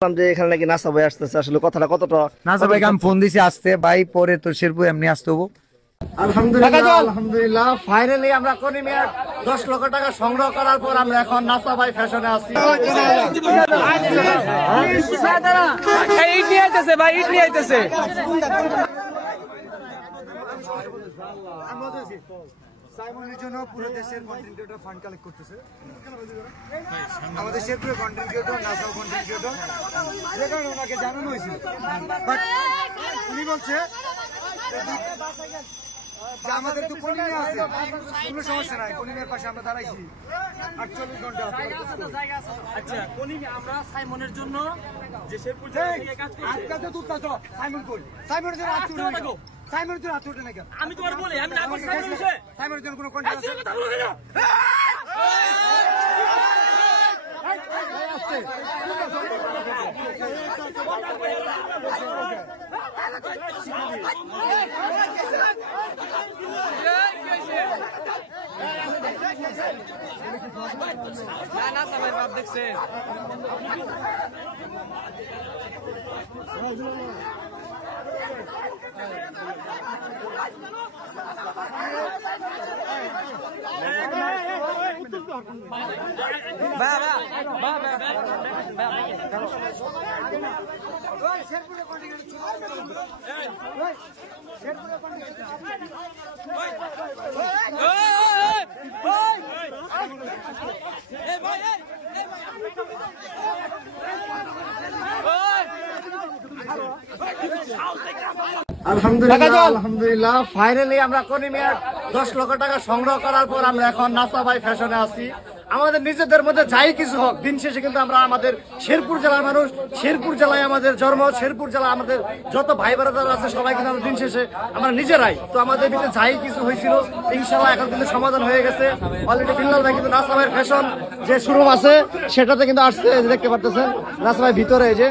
যে এখানে নাকি নাসা ভাই আসতেছে, আসলে কথাটা কতটা? নাসা ভাইকে আমি ফোন দিছি আসতে, ভাই পরে তো শেরপুর এমনি আসতে হবো। আলহামদুলিল্লাহ ফাইনালি আমরা কনিমিয়ার 10 লক্ষ টাকা সংগ্রহ করার পর আমরা এখন নাসা ভাই ফ্যাশনে আছি। ইট নিয়ে আইতেছে ভাই, ইট নিয়ে আইতেছে। সাইমনের জন্য পুরো দেশের কন্টেন্ট ক্রিয়েটর ফান্ড কালেক্ট করতেছে। আমাদের শেরপুরের কন্টেন্ট ক্রিয়েটর, নাসাও কন্টেন্ট ক্রিয়েটর, যে কারণে ওনাকে জানানো হয়েছিল, বাট উনি বলছে যে আমাদের তো কনিমিয়া আছে, কোনো সমস্যা নাই, কনিমিয়ার পাশে আমরা দাঁড়াইছি 48 ঘন্টা। আচ্ছা কনিমিয়া আমরা সাইমনের জন্য যে শেরপুর থেকে কাজ করছি, আজকে তো তুই সাইমন কই, সাইমনের জন্য আজ তুই থাকো, সাইমনের জন্য আজ তুই না কেন? আমি তোমার বলি আমি না বলি সাইমনের বিষয়ে, সাইমনের জন্য কোনো কন্টেন্ট আছে? কথা বলো না। না সবাই বাপ দেখছে আলহামদুলিল্লাহ ফাইনালি আমরা কনিমিয়ার 10 লক্ষ টাকা সংগ্রহ করার পর আমরা এখন নাসা ভাই ফ্যাশনে আছি। আমাদের নিজেদের মধ্যে যাই কিছু হোক, দিন শেষে কিন্তু আমরা আমাদের শেরপুর জেলার মানুষ, শেরপুর জেলায় আমাদের জন্ম, শেরপুর জেলা আমাদের যত ভাই ব্রাদার আছে সবাই কিন্তু আমরা দিন শেষে আমরা নিজেরাই। তো আমাদের ভিতরে যাই কিছু হয়েছিল ইনশাআল্লাহ এখন কিন্তু সমাধান হয়ে গেছে। অলরেডি বিল্লাল ভাই কিন্তু নাসা ভাইয়ের ফ্যাশন যে শোরুম আছে সেটাতে কিন্তু আসছে, দেখতে পারতেছেন নাসা ভাই ভিতরে এই যে